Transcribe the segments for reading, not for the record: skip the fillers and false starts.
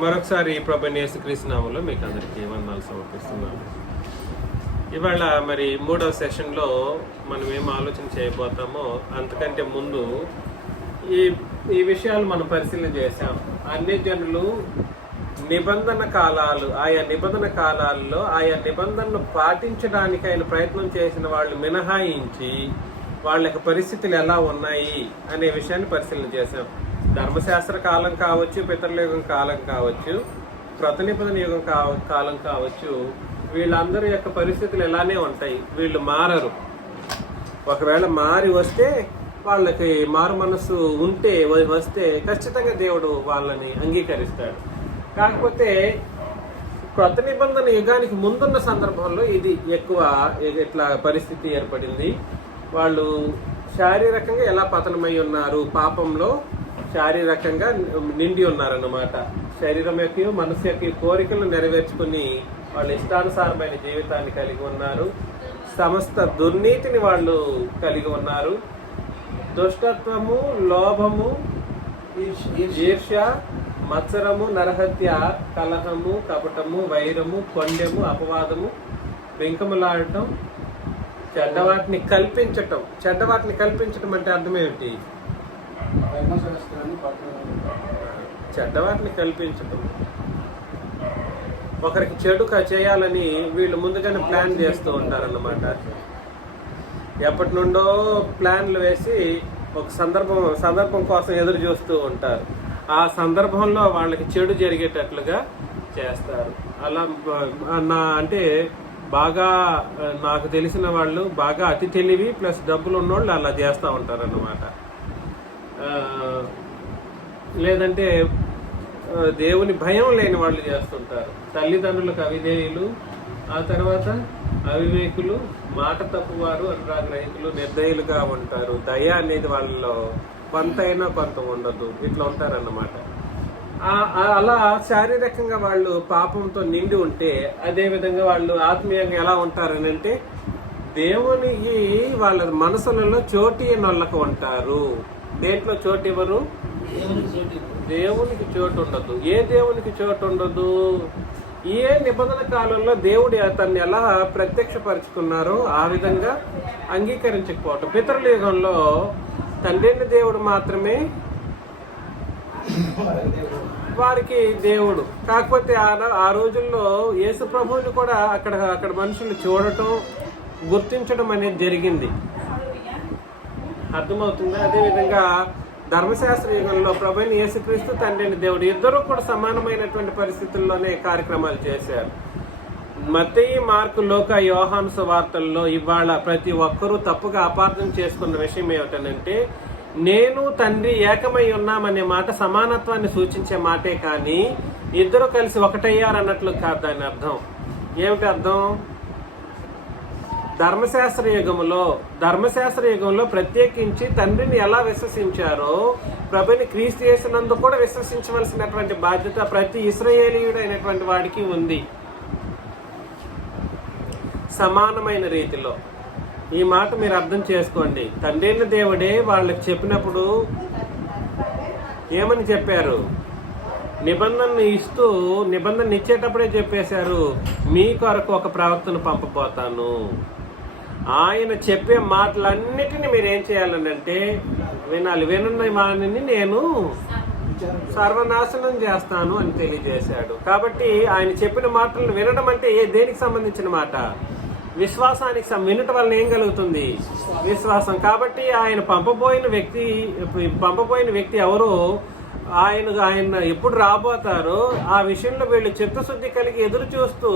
మరొకసారి ప్రభువైన యేసుక్రీస్తు నామములో మీకు అందరికీ వందనాలు సమర్పిస్తున్నాను. ఇవాళ మరి 3వ సెషన్లో మనం ఏం ఆలోచన చేయబోతామో అంతకంటే ముందు ఈ విషయాలు మనం పరిశీలన చేశాం. అన్ని జనులు నిబంధన కాలాలు, ఆయా నిబంధన కాలాల్లో ఆయా నిబంధనలు పాటించడానికి ఆయన ప్రయత్నం చేసిన వాళ్ళు మినహాయించి వాళ్ళ యొక్క పరిస్థితులు ఎలా ఉన్నాయి అనే విషయాన్ని పరిశీలన చేశాం. ధర్మశాస్త్ర కాలం కావచ్చు, పితరుల యుగం కాలం కావచ్చు, కృత నిబంధన యుగం కాలం కావచ్చు, వీళ్ళందరి యొక్క పరిస్థితులు ఎలానే ఉంటాయి. వీళ్ళు మారరు. ఒకవేళ మారి వస్తే, వాళ్ళకి మారు మనస్సు ఉంటే వస్తే ఖచ్చితంగా దేవుడు వాళ్ళని అంగీకరిస్తాడు. కాకపోతే కృత నిబంధన యుగానికి ముందున్న సందర్భంలో ఇది ఎక్కువ ఇట్లా పరిస్థితి ఏర్పడింది. వాళ్ళు శారీరకంగా ఎలా పతనమై ఉన్నారు, పాపంలో శారీరకంగా నిండి ఉన్నారన్నమాట. శరీరం యొక్క మనసు యొక్క కోరికలను నెరవేర్చుకుని వాళ్ళు ఇష్టానుసారమైన జీవితాన్ని కలిగి ఉన్నారు. సమస్త దుర్నీతిని వాళ్ళు కలిగి ఉన్నారు. దుష్టత్వము, లోభము, ఈర్ష్య, మత్సరము, నరహత్య, కలహము, కపటము, వైరము, కొండెము, అపవాదము, వెంకములాడటం, చెడ్డవాటిని కల్పించటం అంటే అర్థం ఏమిటి? చెడ్డవాటిని కల్పించటం. ఒకరికి చెడు చేయాలని వీళ్ళు ముందుగానే ప్లాన్ చేస్తూ ఉంటారన్నమాట. ఎప్పటి నుండో ప్లాన్లు వేసి ఒక సందర్భం కోసం ఎదురు చూస్తూ ఉంటారు. ఆ సందర్భంలో వాళ్ళకి చెడు జరిగేటట్లుగా చేస్తారు. అలా అంటే బాగా నాకు తెలిసిన వాళ్ళు బాగా అతి తెలివి ప్లస్ డబ్బులు ఉన్నోళ్ళు అలా చేస్తూ ఉంటారు అన్నమాట. లేదంటే దేవుని భయం లేని వాళ్ళు చేస్తుంటారు. తల్లిదండ్రులకు అవిధేయులు, ఆ తర్వాత అవివేకులు, మాట తప్పువారు, అనురాగ్రహికులు, నిర్దయులుగా ఉంటారు. దయ అనేది వాళ్ళలో కొంతైనా కొంత ఉండదు. ఇట్లా ఉంటారన్నమాట. అలా శారీరకంగా వాళ్ళు పాపంతో నిండి ఉంటే, అదేవిధంగా వాళ్ళు ఆత్మీయంగా ఎలా ఉంటారని అంటే దేవునికి వాళ్ళ మనసులలో చోటు నొల్లక ఉంటారు. దేంట్లో చోటు ఇవ్వరు? దేవునికి చోటు ఉండదు. ఏ దేవునికి చోటు ఉండదు? ఏ నిబంధన కాలంలో దేవుడు అతన్ని ఎలా ప్రత్యక్షపరుచుకున్నారో ఆ విధంగా అంగీకరించకపోవటం. పితరుల యుగంలో తండ్రిని దేవుడు మాత్రమే వారికి దేవుడు. కాకపోతే ఆ రోజుల్లో యేసు ప్రభువుని కూడా అక్కడ మనుషులు చూడటం, గుర్తించడం అనేది జరిగింది. అర్థమవుతుంది. అదేవిధంగా ధర్మశాస్త్ర యుగంలో ప్రభువైన యేసుక్రీస్తు, తండ్రిని దేవుడు ఇద్దరు కూడా సమానమైనటువంటి పరిస్థితుల్లోనే కార్యక్రమాలు చేశారు. మత్తయి, మార్కు, లూకా, యోహాను సువార్తల్లో ఇవాళ ప్రతి ఒక్కరూ తప్పుగా అపార్థం చేసుకున్న విషయం ఏమిటనంటే, నేను తండ్రి ఏకమై ఉన్నామనే మాట సమానత్వాన్ని సూచించే మాటే కానీ ఇద్దరు కలిసి ఒకటయ్యారన్నట్లు కాదు దాని అర్థం. ఏమిటి అర్థం? ధర్మశాస్త్ర యుగంలో ప్రత్యేకించి తండ్రిని ఎలా విశ్వసించారో ప్రభుని క్రీస్తు యేసునందు కూడా విశ్వసించవలసినటువంటి బాధ్యత ప్రతి ఇశ్రాయేలీయుడైనటువంటి వాడికి ఉంది, సమానమైన రీతిలో. ఈ మాట మీరు అర్థం చేసుకోండి. తండ్రిని దేవుడే వాళ్ళకి చెప్పినప్పుడు ఏమని చెప్పారు? నిబంధనను ఇచ్చేటప్పుడే చెప్పేశారు, మీ కొరకు ఒక ప్రవక్తను పంపబోతాను. ఆయన చెప్పే మాటలన్నిటిని మీరు ఏం చేయాలనంటే వినాలి. వినని వాణిని నేను సర్వనాశనం చేస్తాను అని తెలియజేశాడు. కాబట్టి ఆయన చెప్పిన మాటలను వినడం అంటే దేనికి సంబంధించిన మాట? విశ్వాసానికి. వినటం వలన ఏం కలుగుతుంది? విశ్వాసం. కాబట్టి ఆయన పంపబోయిన వ్యక్తి ఎవరో, ఆయన ఎప్పుడు రాబోతారో ఆ విషయంలో వీళ్ళు చిత్తశుద్ధి కలిగి ఎదురు చూస్తూ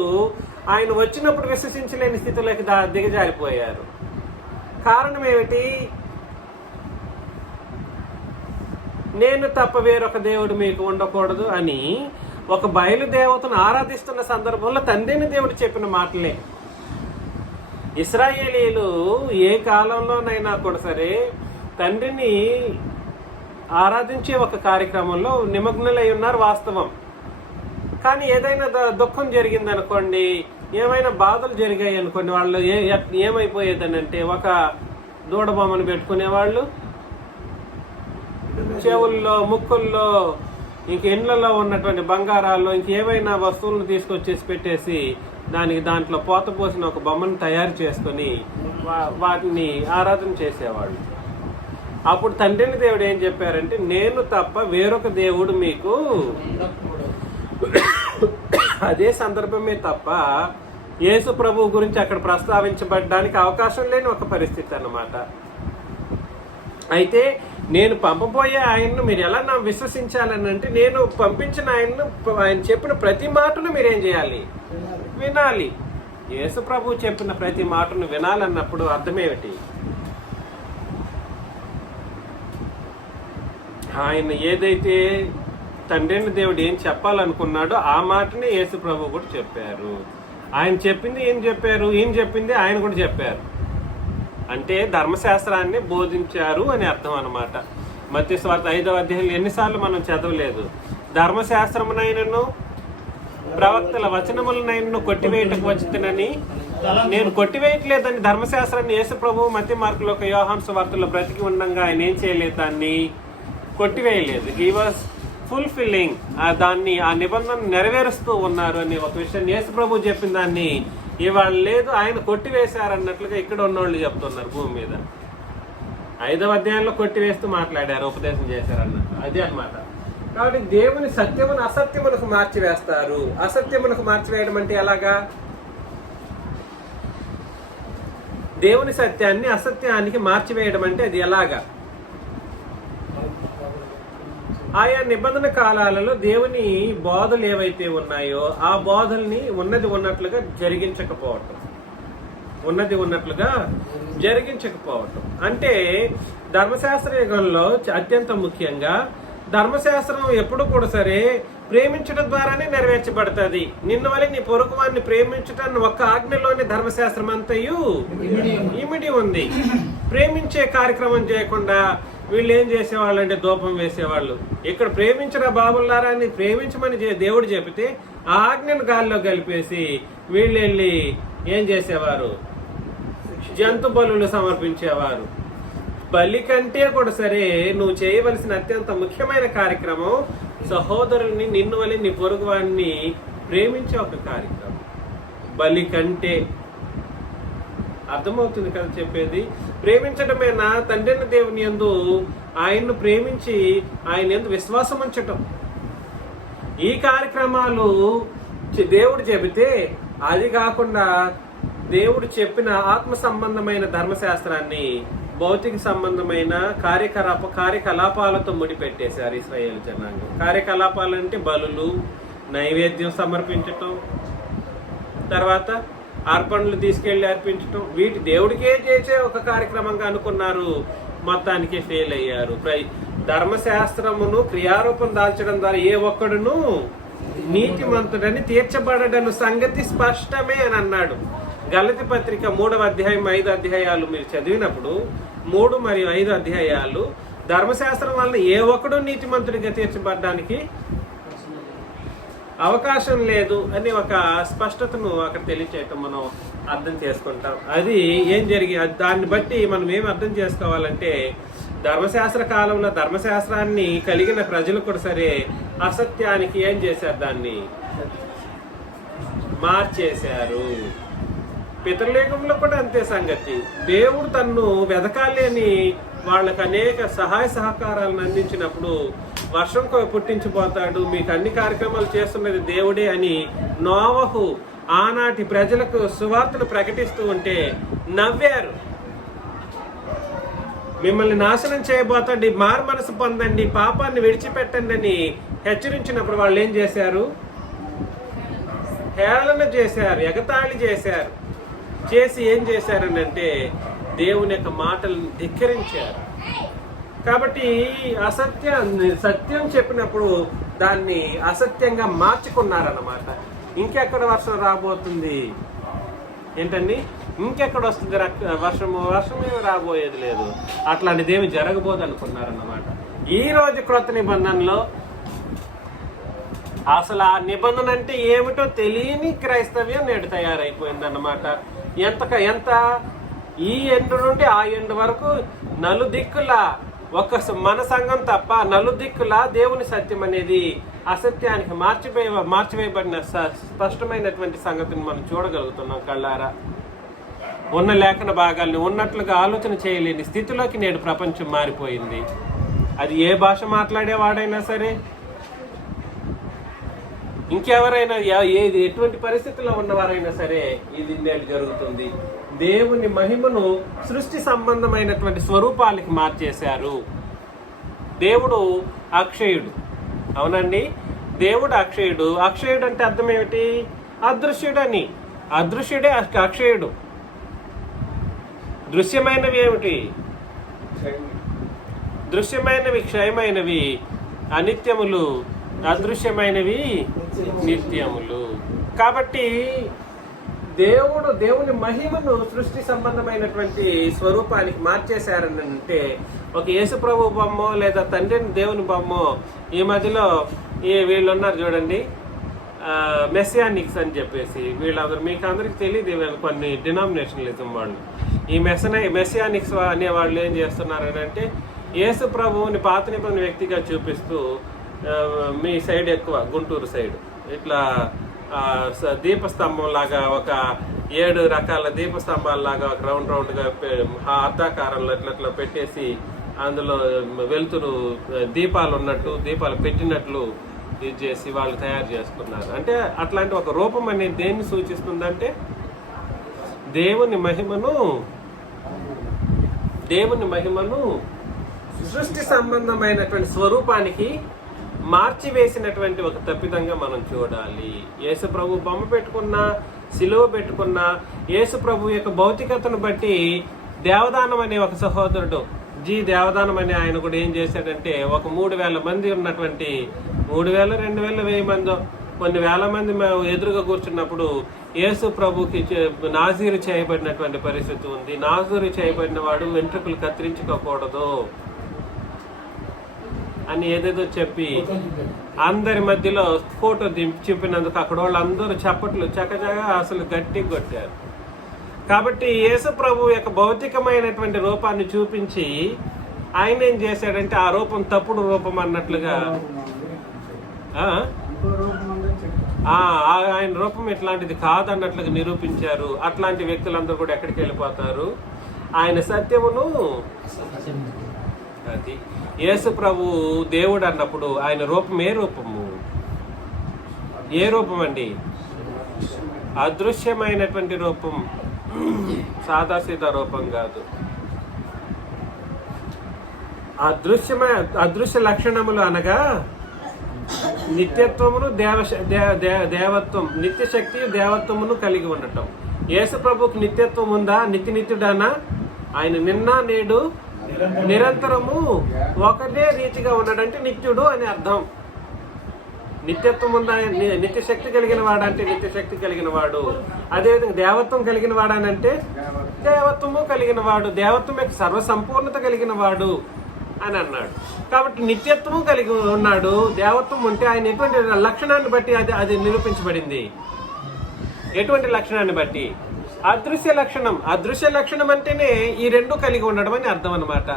ఆయన వచ్చినప్పుడు విశ్వసించలేని స్థితిలోకి దిగజారిపోయారు. కారణం ఏమిటి? నేను తప్ప వేరొక దేవుడు మీకు ఉండకూడదు అని ఒక బయలుదేవతను ఆరాధిస్తున్న సందర్భంలో తండ్రిని దేవుడు చెప్పిన మాటలే. ఇశ్రాయేలీలు ఏ కాలంలోనైనా కూడా సరే తండ్రిని ఆరాధించే ఒక కార్యక్రమంలో నిమగ్నులై ఉన్నారు, వాస్తవం. కానీ ఏదైనా దుఃఖం జరిగిందనుకోండి, ఏమైనా బాధలు జరిగాయి అనుకోండి, వాళ్ళు ఏమైపోయేదని అంటే ఒక దూడబొమ్మను పెట్టుకునేవాళ్ళు, చెవుల్లో, ముక్కుల్లో ఇంక ఇండ్లలో ఉన్నటువంటి బంగారాల్లో ఇంకేవైనా వస్తువులను తీసుకొచ్చేసి పెట్టేసి దాంట్లో పోత పోసిన ఒక బొమ్మను తయారు చేసుకొని వాటిని ఆరాధన చేసేవాళ్ళు. అప్పుడు తండ్రిని దేవుడు ఏం చెప్పారంటే, నేను తప్ప వేరొక దేవుడు మీకు, అదే సందర్భమే తప్ప యేసు ప్రభు గురించి అక్కడ ప్రస్తావించబడడానికి అవకాశం లేని ఒక పరిస్థితి అన్నమాట. అయితే నేను పంపబోయే ఆయన్ను మీరు ఎలా నా విశ్వసించాలని అంటే, నేను పంపించిన ఆయన చెప్పిన ప్రతి మాటను మీరేం చేయాలి? వినాలి. యేసు ప్రభు చెప్పిన ప్రతి మాటను వినాలన్నప్పుడు అర్థమేమిటి? ఆయన ఏదైతే తండ్రిని దేవుడు ఏం చెప్పాలనుకున్నాడో ఆ మాటనే యేసు ప్రభు కూడా చెప్పారు. ఆయన చెప్పింది ఏం చెప్పారు, ఏం చెప్పింది ఆయన కూడా చెప్పారు. అంటే ధర్మశాస్త్రాన్ని బోధించారు అని అర్థం అన్నమాట. మత్తయి సువార్త 5వ అధ్యాయంలో ఎన్నిసార్లు మనం చదవలేదు? ధర్మశాస్త్రమునైనను ప్రవక్తల వచనములనైనను కొట్టివేయటకు వచ్చినని, నేను కొట్టివేయట్లేదని ధర్మశాస్త్రాన్ని యేసు ప్రభు మత్తయి మార్కులో యోహాను సువార్తలో బ్రతికి ఉండగా ఆయన ఏం చేయలేదు, దాన్ని కొట్టివేయలేదు. హీ వాజ్ ఫుల్ఫిల్లింగ్, దాన్ని ఆ నిబంధన నెరవేరుస్తూ ఉన్నారు అని ఒక విషయం యేసు ప్రభు చెప్పిన దాన్ని ఇవాళ లేదు, ఆయన కొట్టివేశారన్నట్లుగా ఇక్కడ ఉన్నోళ్ళు చెప్తున్నారు భూమి మీద. 5వ అధ్యాయంలో కొట్టివేస్తూ మాట్లాడారు, ఉపదేశం చేశారన్నట్టు. అదే అన్నమాట. కాబట్టి దేవుని సత్యమును అసత్యమునకు మార్చివేస్తారు. అసత్యమునకు మార్చివేయడం అంటే ఎలాగా? దేవుని సత్యాన్ని అసత్యానికి మార్చివేయడం అంటే అది ఎలాగా? ఆయా నిబంధన కాలాలలో దేవుని బోధలు ఏవైతే ఉన్నాయో ఆ బోధల్ని ఉన్నది ఉన్నట్లుగా జరిగించకపోవటం. అంటే ధర్మశాస్త్ర యుగంలో అత్యంత ముఖ్యంగా ధర్మశాస్త్రం ఎప్పుడు కూడా సరే ప్రేమించడం ద్వారానే నెరవేర్చబడుతుంది. నిన్ను వల్ల నీ పొరుగు వారిని ప్రేమించటాన్ని ఒక్క ఆజ్ఞలోనే ధర్మశాస్త్రం అంతయు ఇమిడి ఉంది. ప్రేమించే కార్యక్రమం చేయకుండా వీళ్ళు ఏం చేసేవాళ్ళు అంటే ధూపం వేసేవాళ్ళు. ఇక్కడ ప్రేమించిన బాబులారా అని ప్రేమించమని దేవుడు చెబితే ఆ ఆజ్ఞను గాల్లో కలిపేసి వీళ్ళు వెళ్ళి ఏం చేసేవారు? జంతు బలులు సమర్పించేవారు. బలి కంటే కూడా సరే నువ్వు చేయవలసిన అత్యంత ముఖ్యమైన కార్యక్రమం సహోదరుల్ని నిన్ను వల్ల నీ పొరుగు వాడిని ప్రేమించే ఒక కార్యక్రమం. బలి కంటే అర్థమవుతుంది కదా చెప్పేది. ప్రేమించడమేనా తండ్రిని దేవుని యందు ఆయన్ను ప్రేమించి ఆయన యందు విశ్వాసం ఉంచటం. ఈ కార్యక్రమాలు దేవుడు చెబితే అది కాకుండా దేవుడు చెప్పిన ఆత్మ సంబంధమైన ధర్మశాస్త్రాన్ని భౌతిక సంబంధమైన కార్యకలాపాలతో ముడిపెట్టేశారు ఇశ్రాయేలు జనాంగం. కార్యకలాపాలంటే బలులు, నైవేద్యం సమర్పించటం, తర్వాత అర్పణలు తీసుకెళ్లి అర్పించటం, వీటి దేవుడికే చేసే ఒక కార్యక్రమంగా అనుకున్నారు. మొత్తానికి ఫెయిల్ అయ్యారు. ధర్మశాస్త్రమును క్రియారూపం దాల్చడం ద్వారా ఏ ఒక్కడును నీతిమంతుడని తీర్చబడడను సంగతి స్పష్టమే అని అన్నాడు. గలతీ పత్రిక 3వ అధ్యాయం 5 అధ్యాయాలు మీరు చదివినప్పుడు 3 మరియు 5 అధ్యాయాలు ధర్మశాస్త్రం వల్ల ఏ ఒక్కడు నీతిమంతుడిగా తీర్చబడడానికి అవకాశం లేదు అని ఒక స్పష్టతను అక్కడ తెలియచేయటం మనం అర్థం చేసుకుంటాం. అది ఏం దాన్ని బట్టి మనం ఏం అర్థం చేసుకోవాలంటే ధర్మశాస్త్ర కాలంలో ధర్మశాస్త్రాన్ని కలిగిన ప్రజలు కూడా సరే అసత్యానికి ఏం చేశారు? దాన్ని మార్చేశారు. పితృలేఖంలో కూడా అంతే సంగతి. దేవుడు తన్ను వెదకాలి అని వాళ్ళకు అనేక సహాయ సహకారాలను అందించినప్పుడు వర్షం పుట్టించిపోతాడు, మీకు అన్ని కార్యక్రమాలు చేస్తున్నది దేవుడే అని నోవహు ఆనాటి ప్రజలకు సువార్తను ప్రకటిస్తూ ఉంటే నవ్వారు. మిమ్మల్ని నాశనం చేయబోతండి, మారు మనసు పొందండి, పాపాన్ని విడిచిపెట్టండి అని హెచ్చరించినప్పుడు వాళ్ళు ఏం చేశారు? హేళన చేశారు, ఎగతాళి చేశారు. చేసి ఏం చేశారని అంటే దేవుని యొక్క మాటలను ధిక్కరించారు. కాబట్టి సత్యం చెప్పినప్పుడు దాన్ని అసత్యంగా మార్చుకున్నారన్నమాట. ఇంకెక్కడ వర్షం రాబోతుంది ఏంటండి? ఇంకెక్కడ వస్తుంది వర్షమేమి రాబోయేది లేదు. అట్లాంటిది ఏమి జరగబోదు అనుకున్నారన్నమాట. ఈ రోజు క్రొత్త నిబంధనలో అసలు ఆ నిబంధన అంటే ఏమిటో తెలియని క్రైస్తవ్యం నేడు తయారైపోయిందన్నమాట. ఎంత ఈ ఎండు నుండి ఆ ఎండు వరకు నలుదిక్కుల మన సంఘం తప్ప నలుదిక్కులా దేవుని సత్యం అనేది అసత్యానికి మార్చివేయబడిన స్పష్టమైనటువంటి సంగతిని మనం చూడగలుగుతున్నాం కళ్ళారా. ఉన్న లేఖన భాగాల్ని ఉన్నట్లుగా ఆలోచన చేయలేని స్థితిలోకి నేడు ప్రపంచం మారిపోయింది. అది ఏ భాష మాట్లాడేవాడైనా సరే, ఇంకెవరైనా ఎటువంటి పరిస్థితుల్లో ఉన్నవారైనా సరే ఇది నేడు జరుగుతుంది. దేవుని మహిమను సృష్టి సంబంధమైనటువంటి స్వరూపాలకి మార్చేశారు. దేవుడు అక్షయుడు, అవునండి, దేవుడు అక్షయుడు. అక్షయుడు అంటే అర్థం ఏమిటి? అదృశ్యుడు అని. అదృశ్యుడే అక్షయుడు. దృశ్యమైనవి ఏమిటి? దృశ్యమైనవి క్షయమైనవి, అనిత్యములు. అదృశ్యమైనవి నిత్యములు. కాబట్టి దేవుని మహిమను సృష్టి సంబంధమైనటువంటి స్వరూపానికి మార్చేశారని అంటే, ఒక యేసు ప్రభు బొమ్మో లేదా తండ్రిని దేవుని బొమ్మో. ఈ మధ్యలో వీళ్ళు ఉన్నారు చూడండి, మెస్సియానిక్స్ అని చెప్పేసి. వీళ్ళందరూ మీకు అందరికి తెలియదు, కొన్ని డినామినేషనలిజం వాళ్ళు. ఈ మెస్సియానిక్స్ అనే వాళ్ళు ఏం చేస్తున్నారని అంటే, యేసు ప్రభువుని పాత నిబంధన వ్యక్తిగా చూపిస్తూ, మీ సైడ్ ఎక్కువ గుంటూరు సైడ్ ఇట్లా దీపస్తంభం లాగా ఒక 7 రకాల దీపస్తంభాలలాగా ఒక రౌండ్గా అర్ధాకారంలో ఇట్లా పెట్టేసి అందులో వెలుతురు దీపాలు ఉన్నట్టు, దీపాలు పెట్టినట్లు ఇది చేసి వాళ్ళు తయారు చేసుకున్నారు. అంటే అట్లాంటి ఒక రూపం అనేది దేన్ని సూచిస్తుందంటే, దేవుని మహిమను సృష్టి సంబంధమైనటువంటి స్వరూపానికి మార్చివేసినటువంటి ఒక తప్పిదంగా మనం చూడాలి. యేసు ప్రభు బొమ్మ పెట్టుకున్నా, సిలువ పెట్టుకున్నా, యేసు ప్రభు యొక్క భౌతికతను బట్టి దేవదానం అనే ఒక సహోదరుడు దేవదానం అనే ఆయన కూడా ఏం చేశాడంటే, ఒక 3,000 మంది ఉన్నటువంటి 3,000, 2,000, 1,000 మందో, కొన్ని వేల మంది ఎదురుగా కూర్చున్నప్పుడు యేసు ప్రభుకి నాజీరు చేయబడినటువంటి పరిస్థితి ఉంది. నాజీరు చేయబడిన వాడు వెంట్రుకలు కత్తిరించుకోకూడదు అని ఏదేదో చెప్పి అందరి మధ్యలో ఫోటో చూపినందుకు అక్కడ వాళ్ళందరూ చప్పట్లు చకచగా అసలు గట్టిగా కొట్టారు. కాబట్టి యేసు ప్రభు యొక్క భౌతికమైనటువంటి రూపాన్ని చూపించి ఆయన ఏం చేశాడంటే, ఆ రూపం తప్పుడు రూపం అన్నట్లుగా ఆయన రూపం ఇట్లాంటిది కాదన్నట్లుగా నిరూపించారు. అట్లాంటి వ్యక్తులందరూ కూడా ఎక్కడికి వెళ్ళిపోతారు? ఆయన సత్యమును అది యేసు ప్రభు దేవుడు అన్నప్పుడు ఆయన రూపం ఏ రూపం అండి? అదృశ్యమైనటువంటి రూపం, సాదాసీదా రూపం కాదు. అదృశ్య లక్షణములు అనగా నిత్యత్వమును దేవత్వం, నిత్యశక్తి దేవత్వమును కలిగి ఉండటం. యేసు ప్రభుకి నిత్యత్వం ఉందా? నిత్యుడానా? ఆయన నిన్న నేడు నిరంతరము ఒకటే రీతిగా ఉన్నాడంటే నిత్యుడు అని అర్థం. నిత్యత్వం ఉందా? నిత్యశక్తి కలిగిన వాడంటే నిత్యశక్తి కలిగిన వాడు. అదేవిధంగా దేవత్వం కలిగిన వాడనంటే దేవత్వము కలిగిన వాడు, దేవత్వం యొక్క సర్వసంపూర్ణత కలిగిన వాడు అని అన్నాడు. కాబట్టి నిత్యత్వం కలిగి ఉన్నాడు, దేవత్వం ఉంటే ఆయన ఎటువంటి లక్షణాన్ని బట్టి అది నిరూపించబడింది? ఎటువంటి లక్షణాన్ని బట్టి? అదృశ్య లక్షణం. అదృశ్య లక్షణం అంటేనే ఈ రెండు కలిగి ఉండడం అని అర్థం అన్నమాట.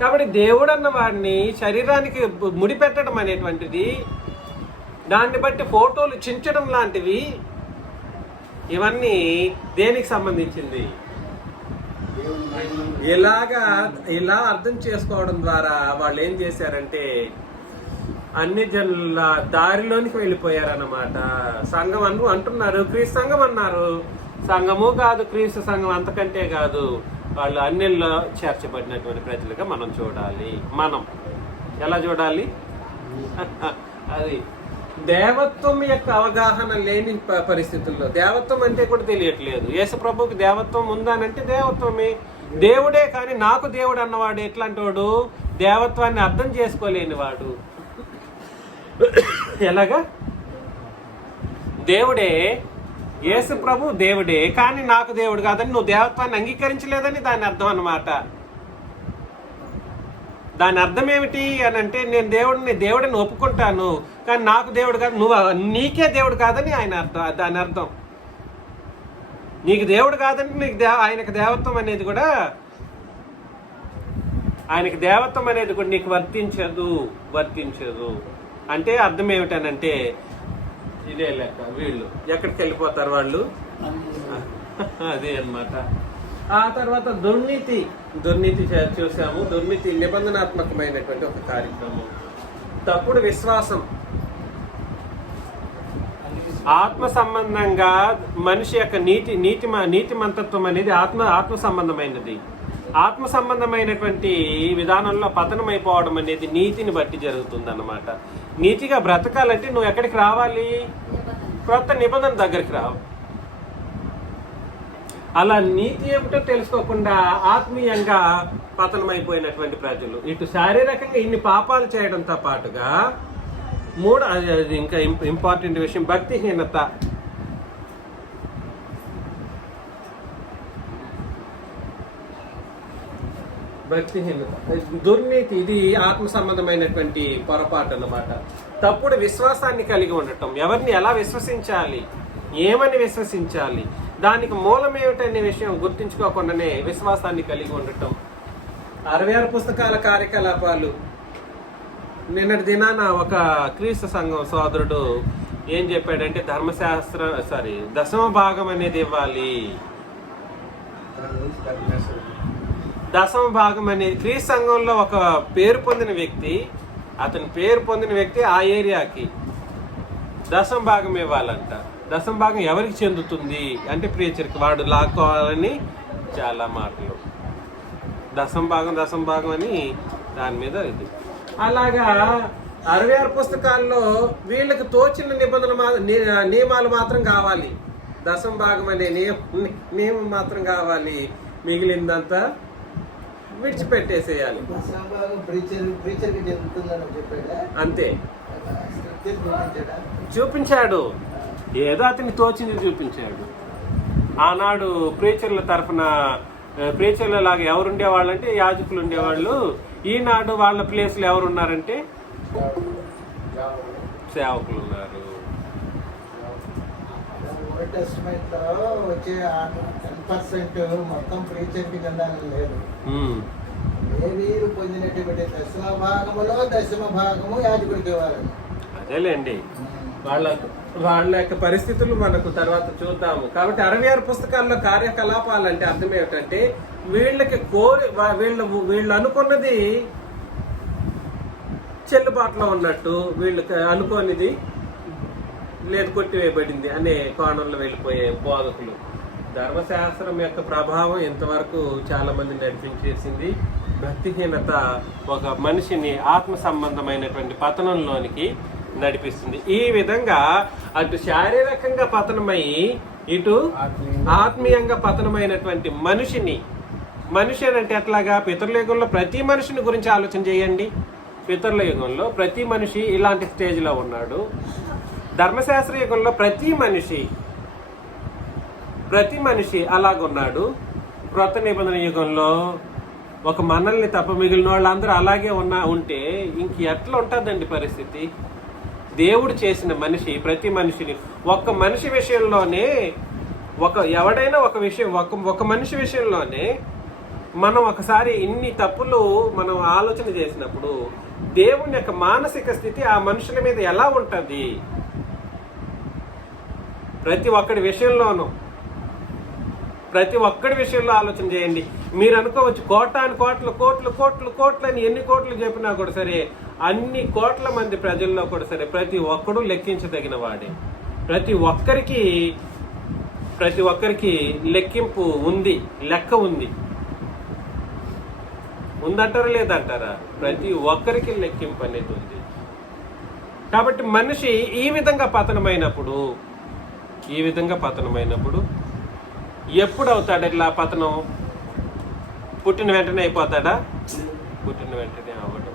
కాబట్టి దేవుడు అన్న వాడిని శరీరానికి ముడిపెట్టడం అనేటువంటిది, దాన్ని బట్టి ఫోటోలు చించడం లాంటివి, ఇవన్నీ దేనికి సంబంధించింది? ఇలా అర్థం చేసుకోవడం ద్వారా వాళ్ళు ఏం చేశారంటే అన్ని జనుల దారిలోనికి వెళ్ళిపోయారన్నమాట. సంఘం అంటున్నారు, క్రీస్తు సంఘం అన్నారు. సంఘము కాదు, క్రీస్తు సంఘం అంతకంటే కాదు. వాళ్ళు అన్నిల్లో చేర్చబడినటువంటి ప్రజలుగా మనం చూడాలి. మనం ఎలా చూడాలి? అది దేవత్వం యొక్క అవగాహన లేని పరిస్థితుల్లో, దేవత్వం అంటే కూడా తెలియట్లేదు. యేసు ప్రభుకి దేవత్వం ఉందానంటే దేవత్వమే, దేవుడే. కానీ నాకు దేవుడు అన్నవాడు ఎట్లాంటి వాడు? దేవత్వాన్ని అర్థం చేసుకోలేని వాడు. ఎలాగా? దేవుడే, యేసు ప్రభు దేవుడే, కానీ నాకు దేవుడు కాదని నువ్వు దేవత్వాన్ని అంగీకరించలేదని దాని అర్థం అన్నమాట. దాని అర్థం ఏమిటి అని అంటే, నేను దేవుడిని ఒప్పుకుంటాను కానీ నాకు దేవుడు కాదు, నీకే దేవుడు కాదని ఆయన అర్థం. దాని అర్థం నీకు దేవుడు కాదంటే ఆయనకు దేవత్వం అనేది కూడా ఆయనకి దేవత్వం అనేది కూడా నీకు వర్తించదు అంటే అర్థం ఏమిటనంటే ఇదే లెక్క. వీళ్ళు ఎక్కడికి వెళ్ళిపోతారు వాళ్ళు, అదే అన్నమాట. ఆ తర్వాత దుర్నీతి చూసాము. దుర్నీతి నిబంధనాత్మకమైనటువంటి ఒక కార్యక్రమం. తప్పుడు విశ్వాసం, ఆత్మ సంబంధంగా మనిషి యొక్క నీతి మంతత్వం అనేది ఆత్మ సంబంధమైనది. ఆత్మ సంబంధమైనటువంటి విధానంలో పతనం అయిపోవడం అనేది నీతిని బట్టి జరుగుతుంది అన్నమాట. నీతిగా బ్రతకాలంటే నువ్వు ఎక్కడికి రావాలి, క్రొత్త నిబంధన దగ్గరికి రావు. అలా నీతి ఏమిటో తెలుసుకోకుండా ఆత్మీయంగా పతనమైపోయినటువంటి ప్రజలు ఇటు శారీరకంగా ఇన్ని పాపాలు చేయడంతో పాటుగా అది ఇంకా ఇంపార్టెంట్ విషయం, భక్తిహీనత. దుర్నీతి, ఇది ఆత్మ సంబంధమైనటువంటి పొరపాటు అన్నమాట. తప్పుడు విశ్వాసాన్ని కలిగి ఉండటం, ఎవరిని ఎలా విశ్వసించాలి, ఏమని విశ్వసించాలి, దానికి మూలం ఏమిటనే విషయం గుర్తించుకోకుండానే విశ్వాసాన్ని కలిగి ఉండటం. 66 పుస్తకాల కార్యకలాపాలు. నిన్నటి దినాన ఒక క్రీస్తు సంఘం సోదరుడు ఏం చెప్పాడంటే దశమ భాగం అనేది ఇవ్వాలి. దశమ భాగం అనేది క్రీస్తు సంఘంలో ఒక పేరు పొందిన వ్యక్తి ఆ ఏరియాకి దశమ భాగం ఇవ్వాలంట. దశమ భాగం ఎవరికి చెందుతుంది అంటే ప్రీచర్కి, వాడు లాక్కోవాలని చాలా మాటలు. దశమ భాగం అని దాని మీద ఇది. అలాగా 66 పుస్తకాల్లో వీళ్ళకి తోచిన నియమాలు మాత్రం కావాలి. దశమ భాగం అనే నియమం మాత్రం కావాలి, మిగిలిందంతా విడిచిపెట్టేసేయాలి. అంతే. చూపించాడు, ఏదో అతని తోచింది చూపించాడు. ఆనాడు ప్రీచర్ల తరఫున ప్రీచర్ల లాగా ఎవరుండేవాళ్ళు అంటే యాజకులు ఉండేవాళ్ళు. ఈనాడు వాళ్ళ ప్లేస్లో ఎవరున్నారంటే సేవకులు ఉన్నారు. వచ్చే 10% మొత్తం ప్రీచర్కి చెందాలని లేదు. లేవీయులు పొందినటువంటి దశమ భాగము యాజకుడికి ఇవ్వాలి. అదేలేండి, వాళ్ళ యొక్క పరిస్థితులు మనకు తర్వాత చూద్దాము. కాబట్టి 66 పుస్తకాల్లో కార్యకలాపాలు అంటే అర్థం ఏమిటంటే వీళ్ళకి వీళ్ళు అనుకున్నది చెల్లుబాటులో ఉన్నట్టు, వీళ్ళకి అనుకోనిది లేదు కొట్టివేయబడింది అనే కోణంలో వెళ్ళిపోయే బోధకులు. ధర్మశాస్త్రం యొక్క ప్రభావం ఇంతవరకు చాలా మంది నడిపించేసింది. భక్తిహీనత ఒక మనిషిని ఆత్మ సంబంధమైనటువంటి పతనంలోనికి నడిపిస్తుంది. ఈ విధంగా అటు శారీరకంగా పతనమై ఇటు ఆత్మీయంగా పతనమైనటువంటి మనిషి అంటే ఎట్లాగా, పితరుల యుగంలో ప్రతి మనిషిని గురించి ఆలోచన చేయండి. పితరుల యుగంలో ప్రతి మనిషి ఇలాంటి స్టేజ్లో ఉన్నాడు. ధర్మశాస్త్ర యుగంలో ప్రతి మనిషి అలాగున్నాడు. క్రొత్త నిబంధన యుగంలో ఒక మనల్ని తప్ప మిగిలిన వాళ్ళందరూ అలాగే ఉంటే ఇంక ఎట్లా ఉంటుందండి పరిస్థితి? దేవుడు చేసిన ప్రతి మనిషిని ఒక్క మనిషి విషయంలోనే ఎవడైనా ఒక మనిషి విషయంలోనే మనం ఒకసారి ఇన్ని తప్పులు మనం ఆలోచన చేసినప్పుడు దేవుని యొక్క మానసిక స్థితి ఆ మనుషుల మీద ఎలా ఉంటుంది? ప్రతి ఒక్కడి విషయంలో ఆలోచన చేయండి. మీరు అనుకోవచ్చు కోటాను కోట్లు అని ఎన్ని కోట్లు చెప్పినా కూడా సరే, అన్ని కోట్ల మంది ప్రజల్లో కూడా సరే ప్రతి ఒక్కడు లెక్కించదగిన వాడే. ప్రతి ఒక్కరికి లెక్కింపు ఉంది, లెక్క ఉందంటారా లేదంటారా? ప్రతి ఒక్కరికి లెక్కింపు అనేది ఉంది. కాబట్టి మనిషి ఈ విధంగా పతనమైనప్పుడు ఎప్పుడు అవుతాడు ఇట్లా పతనం? పుట్టిన వెంటనే అయిపోతాడా? పుట్టిన వెంటనే అవ్వడం.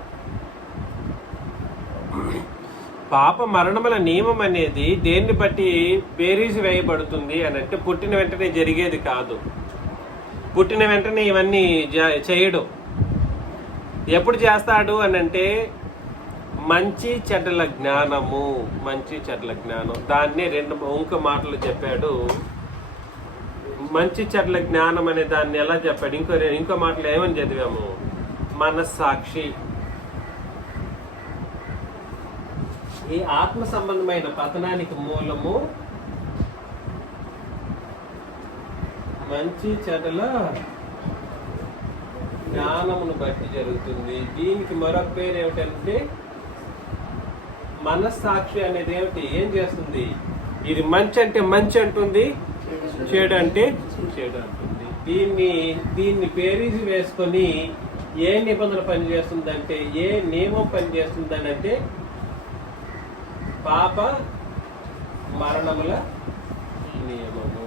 పాప మరణముల నియమం అనేది దేన్ని బట్టి బేరీజు వేయబడుతుంది అని అంటే పుట్టిన వెంటనే జరిగేది కాదు. పుట్టిన వెంటనే ఇవన్నీ చేయడు. ఎప్పుడు చేస్తాడు అని అంటే మంచి చెడ్డల జ్ఞానం. దాన్నే ఇంకో మాటలు చెప్పాడు. మంచి చెడ్డల జ్ఞానం అనే దాన్ని ఎలా చెప్పాడు? ఇంకో మాటలు ఏమని చదివాము? మనస్సాక్షి. ఈ ఆత్మ సంబంధమైన పతనానికి మూలము మంచి చెడుల జ్ఞానమును బట్టి జరుగుతుంది. దీనికి మరొక పేరు ఏమిటంటే మనస్సాక్షి అనేది ఏమిటి? ఏం చేస్తుంది? ఇది మంచి అంటే మంచి అంటుంది, చెడు అంటే చెడు అంటుంది. దీన్ని బేరీజు వేసుకొని ఏ నిబంధన పనిచేస్తుందంటే, ఏ నియమం పనిచేస్తుందని అంటే పాప మరణముల నియమము.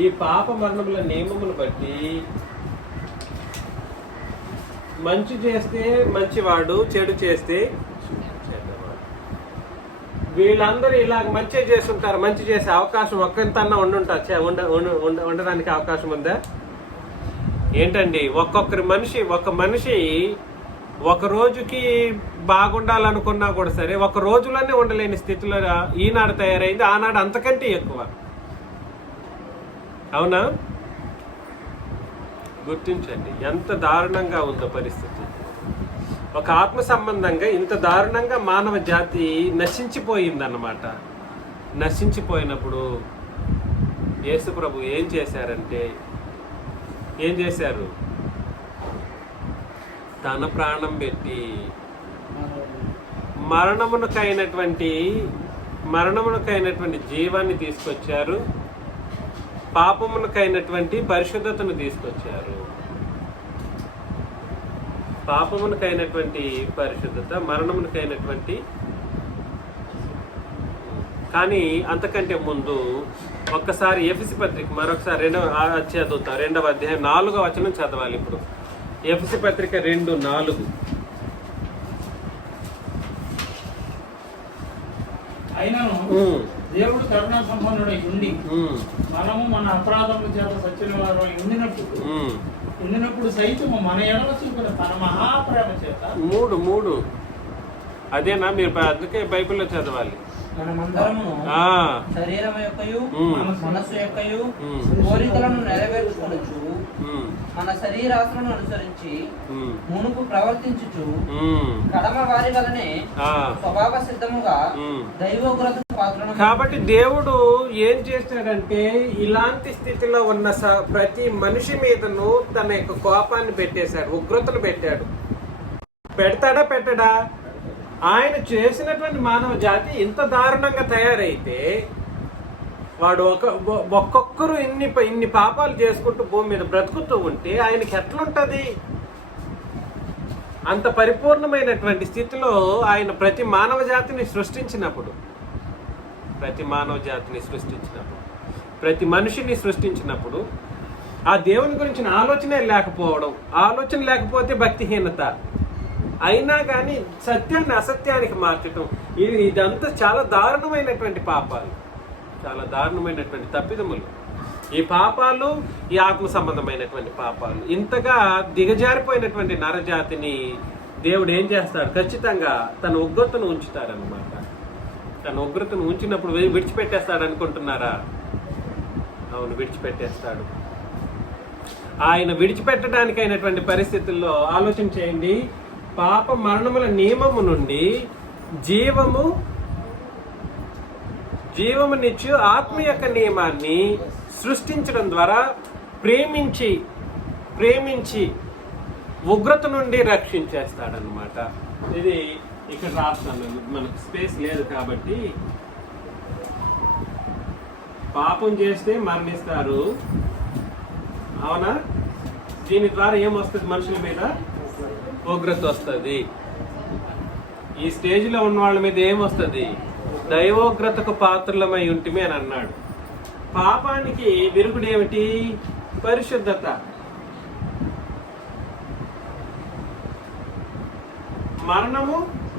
ఈ పాప మరణముల నియమమును బట్టి మంచి చేస్తే మంచివాడు, చెడు చేస్తే చెడ్డవాడు. వీళ్ళందరూ ఇలాగ మంచి చేస్తుంటారు. మంచి చేసే అవకాశం ఒక్కంతన్నా ఉండడానికి అవకాశం ఉందా? ఏంటండి, ఒక మనిషి ఒక రోజుకి బాగుండాలనుకున్నా కూడా సరే, ఒక రోజులోనే ఉండలేని స్థితిలో ఈనాడు తయారైంది. ఆనాడు అంతకంటే ఎక్కువ. అవునా? గుర్తించండి ఎంత దారుణంగా ఉందో పరిస్థితి. ఒక ఆత్మ సంబంధంగా ఇంత దారుణంగా మానవ జాతి నశించిపోయిందన్నమాట. నశించిపోయినప్పుడు యేసు ప్రభు ఏం చేశారు? తన ప్రాణం పెట్టి మరణమునకైనటువంటి జీవాన్ని తీసుకొచ్చారు. పాపమునకైనటువంటి పరిశుద్ధతను తీసుకొచ్చారు. పాపమునకైనటువంటి పరిశుద్ధత, మరణమునకైనటువంటి. కానీ అంతకంటే ముందు ఒక్కసారి ఎఫెసీ పత్రిక మరొకసారి 2వ అధ్యాయం 4వ వచనం చదవాలి. ఇప్పుడు ఎఫెసీ పత్రిక 2:4. అయినను దేవుడు కరుణా సంపన్నుడై ఉండి మనము మన అపరాధముల చేత సత్యని వారమై ఉండినప్పుడు సైతము మన ఎడల చూపిన తన మహాప్రేమ చేత 3 అదేనా? మీరు అందుకే బైబిల్లో చదవాలి. మనమందరము శరీరం యొక్కయు మనస్సు యొక్కయు కోరికలను నెరవేర్చుకొనుచు మన శరీరాశలను అనుసరించి మునుపు ప్రవర్తించుచు కడమ వారి వలనే స్వభావ సిద్ధముగా దైవోగ్రతకు పాత్రను. కాబట్టి దేవుడు ఏం చేశాడంటే ఇలాంటి స్థితిలో ఉన్న ప్రతి మనిషి మీదను తన యొక్క కోపాన్ని పెట్టేశాడు, ఉగ్రతను పెట్టాడు. పెడతాడా పెట్టడా? ఆయన చేసినటువంటి మానవ జాతి ఇంత దారుణంగా తయారైతే వాడు ఒక్కొక్కరు ఇన్ని పాపాలు చేసుకుంటూ భూమి మీద బ్రతుకుతూ ఉంటే ఆయనకి ఎట్లుంటది? అంత పరిపూర్ణమైనటువంటి స్థితిలో ఆయన ప్రతి మానవ జాతిని సృష్టించినప్పుడు, ప్రతి మనిషిని సృష్టించినప్పుడు ఆ దేవుని గురించిన ఆలోచనే లేకపోవడం, ఆలోచన లేకపోతే భక్తిహీనత, అయినా కానీ సత్యాన్ని అసత్యానికి మార్చటం, ఇదంతా చాలా దారుణమైనటువంటి పాపాలు, చాలా దారుణమైనటువంటి తప్పిదములు. ఈ పాపాలు, ఈ ఆత్మ సంబంధమైనటువంటి పాపాలు, ఇంతగా దిగజారిపోయినటువంటి నరజాతిని దేవుడు ఏం చేస్తాడు? ఖచ్చితంగా తన ఉగ్రతను ఉంచుతాడనమాట. తన ఉగ్రతను ఉంచినప్పుడు విడిచిపెట్టేస్తాడు అనుకుంటున్నారా? అవును, విడిచిపెట్టేస్తాడు. ఆయన విడిచిపెట్టడానికి అయినటువంటి పరిస్థితుల్లో ఆలోచన చేయండి. పాప మరణముల నియమము నుండి జీవమునిచ్చు ఆత్మ యొక్క నియమాన్ని సృష్టించడం ద్వారా ప్రేమించి ఉగ్రత నుండి రక్షించేస్తాడనమాట. ఇది ఇక్కడ రాస్తాను, మనకు స్పేస్ లేదు కాబట్టి. పాపం చేస్తే మరణిస్తారు, అవునా? దీని ద్వారా ఏమొస్తుంది? మనుషుల మీద ఉగ్రత వస్తుంది. ఈ స్టేజ్లో ఉన్న వాళ్ళ మీద ఏమొస్తుంది? దైవోగ్రతకు పాత్రలమై ఉంటిమి అని అన్నాడు. పాపానికి విరుగుడు ఏమిటి? పరిశుద్ధత.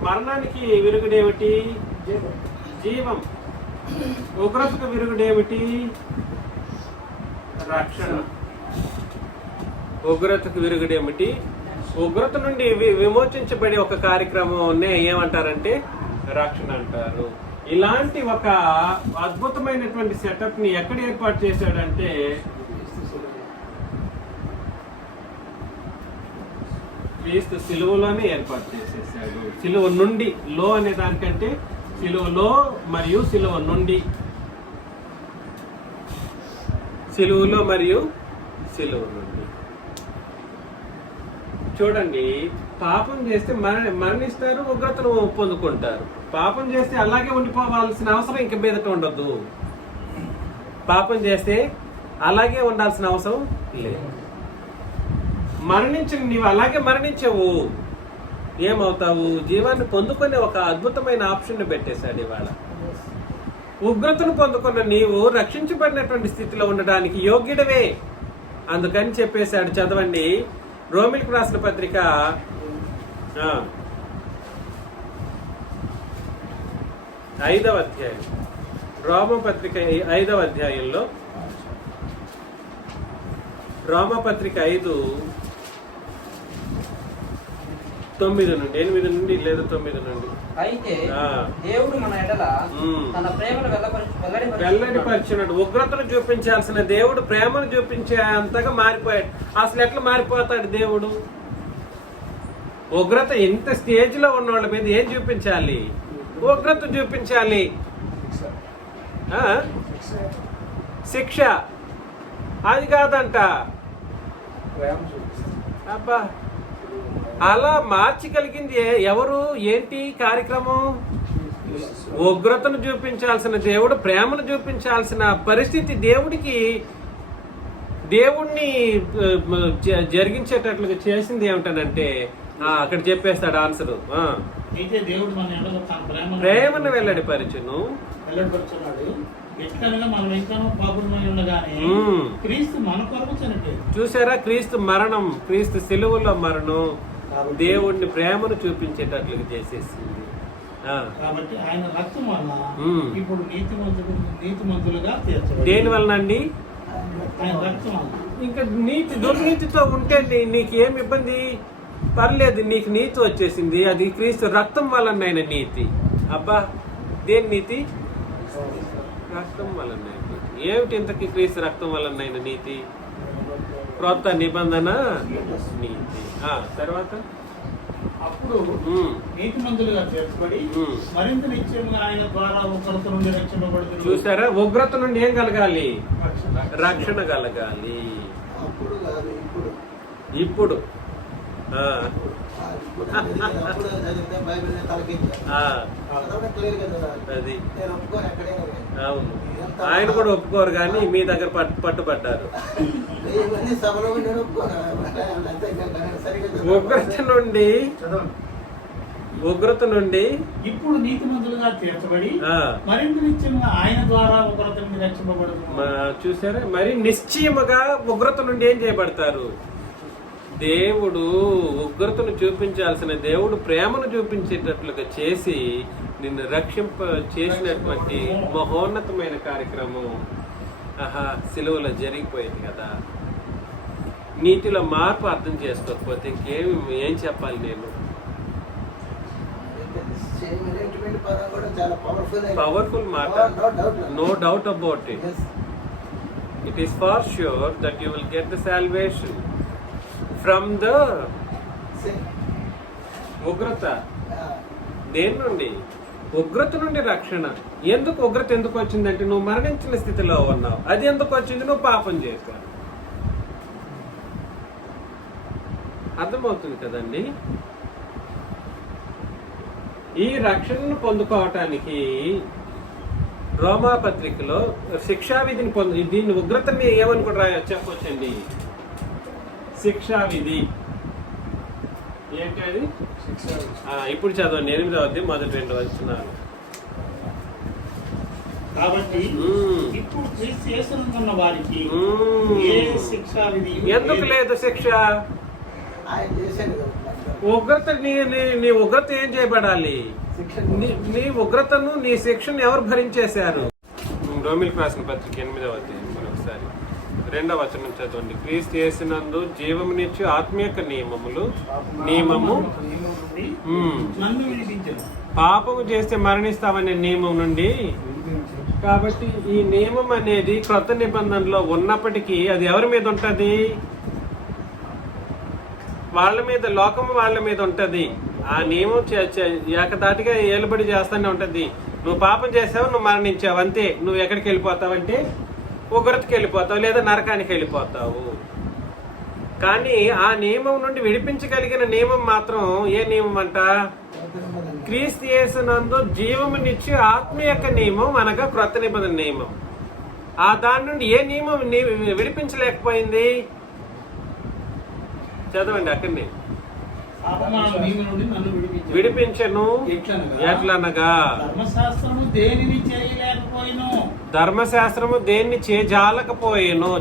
మరణానికి విరుగుడేమిటి? జీవం. ఉగ్రతకు విరుగుడేమిటి? రక్షణ. ఉగ్రతకు విరుగుడేమిటి? ఉగ్రత నుండి విమోచించబడే ఒక కార్యక్రమాన్ని ఏమంటారంటే రక్షణ అంటారు. ఇలాంటి ఒక అద్భుతమైనటువంటి సెటప్ ని ఎక్కడ ఏర్పాటు చేశాడంటే క్రీస్తు సిలువలోనే ఏర్పాటు చేసేసాడు. సిలువ నుండి, లో అనే దానికంటే సిలువలో మరియు సిలువ నుండి, సిలువలో మరియు సిలువ నుండి. చూడండి, పాపం చేస్తే మరణిస్తారు, ఉగ్రతను పొందుకుంటారు. పాపం చేస్తే అలాగే ఉండిపోవాల్సిన అవసరం ఇంక మీదట ఉండదు. పాపం చేస్తే అలాగే ఉండాల్సిన అవసరం లేదు. మరణించిన నీవు అలాగే మరణించవు, ఏమవుతావు? జీవాన్ని పొందుకునే ఒక అద్భుతమైన ఆప్షన్ పెట్టేశాడు ఇవాళ. ఉగ్రతను పొందుకున్న నీవు రక్షించబడినటువంటి స్థితిలో ఉండడానికి యోగ్యుడవే. అందుకని చెప్పేశాడు. చదవండి, రోమిలకు రాసిన పత్రిక 5వ అధ్యాయం, రోమపత్రిక 5వ అధ్యాయంలో, రోమపత్రిక 5:9 నుండి 8 నుండి లేదా 9 నుండి. అయితే దేవుడు మన ఎడల తన ప్రేమను వెల్లడిపరిచినట్టు ఉగ్రతను చూపించాల్సిన దేవుడు ప్రేమను చూపించే అంతగా మారిపోయాడు. అసలు ఎట్లా మారిపోతాడు దేవుడు? ఉగ్రత ఇంత స్టేజ్ లో ఉన్న వాళ్ళ మీద ఏం చూపించాలి? ఉగ్రత చూపించాలి. శిక్ష అది కాదంట. అబ్బా, అలా మార్చగలిగింది ఎవరు? ఏంటి కార్యక్రమం? ఉగ్రతను చూపించాల్సిన దేవుడు ప్రేమను చూపించాల్సిన పరిస్థితి దేవుణ్ణి జరిగించేటట్లుగా చేసింది ఏమిటనంటే అక్కడ చెప్పేస్తాడు ఆన్సర్. ప్రేమను వెల్లడిపరచును. చూసారా, క్రీస్తు మరణం, క్రీస్తు సిలువలో మరణం దేవుణ్ణి ప్రేమను చూపించేటట్లుగా చేసేసింది. కాబట్టి ఆయన రక్తం వల్ల ఇప్పుడు నీతిమంతులుగా తీర్చబడ్డారు. దేని వలన అండి? ఆయన రక్తం వల్ల. ఇంకా దుర్నీతితో ఉంటే నీకు ఏమి ఇబ్బంది? పర్లేదు, నీకు నీతి వచ్చేసింది. అది క్రీస్తు రక్తం వలన ఆయన నీతి. అబ్బా, దేని నీతి? రక్తం వలన నీతి. ఏమిటి ఇంతకీ క్రీస్తు రక్తం వలన ఆయన నీతి? క్రొత్త నిబంధన నీతి. తర్వాత అప్పుడు నీతిమంతులుగా చేర్చబడి మరింత నిశ్చయంగా ఆయన ద్వారా ఉగ్రత నుండి రక్షింపబడుతుంది. చూసారా, ఉగ్రత నుండి ఏం కలగాలి? రక్షణ కలగాలి. ఇప్పుడు అది అవును, ఆయన కూడా ఒప్పుకోరు కానీ మీ దగ్గర పట్టుబడ్డారు. ఉగ్రత నుండి ఇప్పుడు నీతిమంతులుగా తీర్చబడి మరింత నిశ్చయంగా ఆయన ద్వారా ఉగ్రత నుండి రక్షింపబడుతుంది. చూసారా, మరి నిశ్చయముగా ఉగ్రత నుండి ఏం చేయబడతారు? దేవుడు ఉగ్రతను చూపించాల్సిన దేవుడు ప్రేమను చూపించేటట్లుగా చేసి నిన్ను చేసినటువంటి మహోన్నతమైన కార్యక్రమం సిలువలో జరిగిపోయింది కదా. నీటిలో మార్పు అర్థం చేసుకోకపోతే ఏం చెప్పాలి నేను? పవర్ఫుల్ మాట, no doubt about it. It is for sure that you will get the salvation from the ఉగ్రత. దేని నుండి? ఉగ్రత నుండి రక్షణ. ఎందుకు ఉగ్రత ఎందుకు వచ్చిందంటే నువ్వు మరణించిన స్థితిలో ఉన్నావు. అది ఎందుకు వచ్చింది? నువ్వు పాపం చేశావు. అర్థమవుతుంది కదండి. ఈ రక్షణను పొందుకోవటానికి రోమాపత్రికలో శిక్షావిధిని దీన్ని ఉగ్రతని ఏమని కూడా చెప్పొచ్చండి. శిక్షావిధి ఏంటి అది? ఇప్పుడు చదవండి, 8వ అధ్యాయం మొదటి 2 వచనాలు. కాబట్టి ఇప్పుడు క్రీస్తు యేసునందున్న వారికి ఏ శిక్షావిధి ఎందుకు లేదు? శిక్ష ఉగ్రత. నీ ఉగ్రత ఏం చేయబడాలి? నీ ఉగ్రతను, నీ శిక్షను ఎవరు భరించేశారు? రోమిలకు రాసిన పత్రిక 8వ అధ్యాయం మరొకసారి 2వ వచనం చదవండి. క్రీస్తు యేసునందు జీవమునిచ్చు ఆత్మీయ నియమము పాపము చేస్తే మరణిస్తామనే నియమం నుండి. కాబట్టి ఈ నియమం అనేది క్రొత్త నిబంధనలో ఉన్నప్పటికీ అది ఎవరి మీద ఉంటది? వాళ్ళ మీద, లోకము వాళ్ళ మీద ఉంటది. ఆ నియమం ఏకదాటిగా ఏలుబడి చేస్తూనే ఉంటది. నువ్వు పాపం చేసావు, నువ్వు మరణించావు, అంతే. నువ్వు ఎక్కడికి వెళ్ళిపోతావంటే ఉగ్రతకి వెళ్ళిపోతావు, లేదా నరకానికి వెళ్ళిపోతావు. కానీ ఆ నియమం నుండి విడిపించగలిగిన నియమం మాత్రం ఏ నియమం అంట? క్రీస్తు యేసునందు జీవమునిచ్చి ఆత్మ యొక్క నియమం, అనగా క్రొత్త నిబంధన నియమం. ఆ దాని నుండి ఏ నియమం విడిపించలేకపోయింది? చదవండి అక్కడిని. విడిపించను ఎట్లనగా ధర్మశాస్త్రము దేనిని చేయలేకపోయిను, ధర్మశాస్త్రము దేన్ని చేజాలకపోయేను.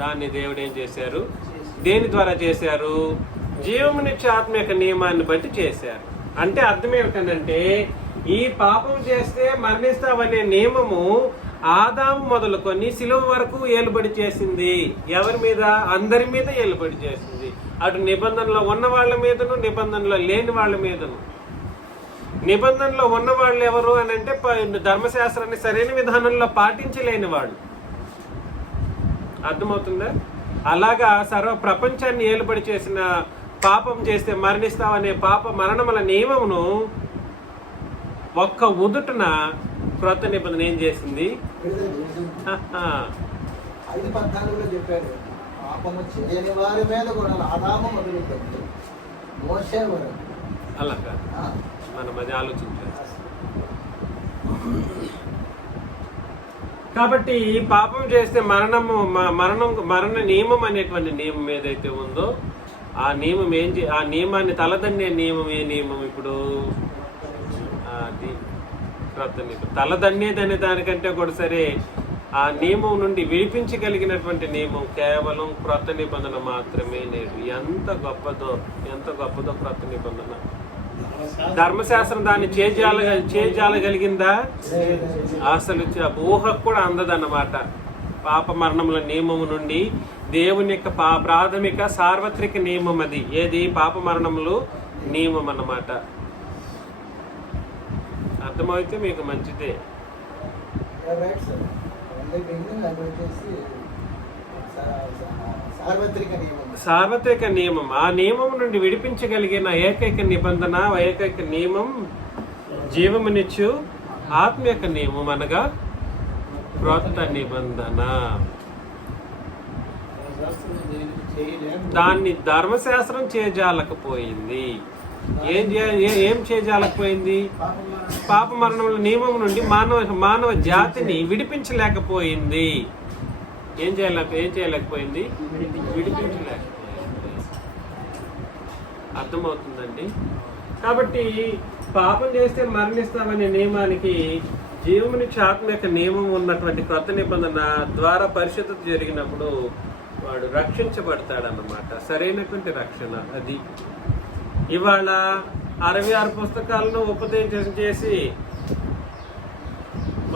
దాన్ని దేవుడు ఏం చేశారు? దేని ద్వారా చేశారు? జీవమునిచ్చే ఆత్మ యొక్క నియమాన్ని బట్టి చేశారు. అంటే అర్థం ఏమిటంటే, ఈ పాపం చేస్తే మరణిస్తావనే నియమము ఆదాము మొదలుకొని శిలువ వరకు ఏలుబడి చేసింది. ఎవరి మీద? అందరి మీద ఏలుబడి చేసింది. అటు నిబంధనలో ఉన్న వాళ్ళ మీదను, నిబంధనలో లేని వాళ్ళ మీదను. నిబంధనలో ఉన్న వాళ్ళు ఎవరు అని అంటే, ధర్మశాస్త్రాన్ని సరైన విధానంలో పాటించలేని వాళ్ళు. అర్థమవుతుందా? అలాగా సర్వ ప్రపంచాన్ని ఏలుబడి చేసిన, పాపం చేస్తే మరణిస్తావనే పాప మరణముల నియమమును ఒక్క ఉదుటన క్రొత్త నిబంధన ఏం చేసింది? 5:14 చెప్పాడు, పాపము చేయని వారి మీద కూడా ఆదాము మొదలుపెట్టి మోసే వరకు. అలాగా మనం అది ఆలోచించాలి. కాబట్టి పాపం చేస్తే మరణ నియమం అనేటువంటి నియమం ఏదైతే ఉందో, ఆ నియమం ఆ నియమాన్ని తలదన్నే నియమం ఏ నియమం? ఇప్పుడు అది క్రొత్త నియమం. తలదన్నేదనే దానికంటే కూడా సరే, ఆ నియమం నుండి విడిపించగలిగినటువంటి నియమం కేవలం క్రొత్త నిబంధన మాత్రమే. లేదు, ఎంత గొప్పదో క్రొత్త నిబంధన. ధర్మశాస్త్రం దాన్ని చేజాలగలిగిందా? అసలు ఊహకు కూడా అందదన్నమాట. పాప మరణముల నియమము నుండి దేవుని యొక్క ప్రాథమిక సార్వత్రిక నియమం అది. ఏది? పాప మరణములు నియమం అన్నమాట. అర్థమైతే మీకు మంచిదే. సార్వత్రిక నియమం. ఆ నియమం నుండి విడిపించగలిగిన ఏకైక నిబంధన, ఏకైక నియమం జీవమునిచ్చు ఆత్మ యొక్క నియమం, అనగా క్రొత్త నిబంధన. దాన్ని ధర్మశాస్త్రం చేజాలకపోయింది. ఏం చేజాలకపోయింది? పాప మరణముల నియమం నుండి మానవ జాతిని విడిపించలేకపోయింది. ఏం చేయలేకపోయింది? విడిపించలేకపోయింది. అర్థమవుతుందండి? కాబట్టి పాపం చేస్తే మరణిస్తామనే నియమానికి జీవమునిచ్చే ఆత్మ యొక్క నియమం ఉన్నటువంటి క్రొత్త నిబంధన ద్వారా పరిశుద్ధత జరిగినప్పుడు వాడు రక్షించబడతాడన్నమాట. సరైనటువంటి రక్షణ అది. ఇవాళ 66 పుస్తకాలను ఉపదేశం చేసి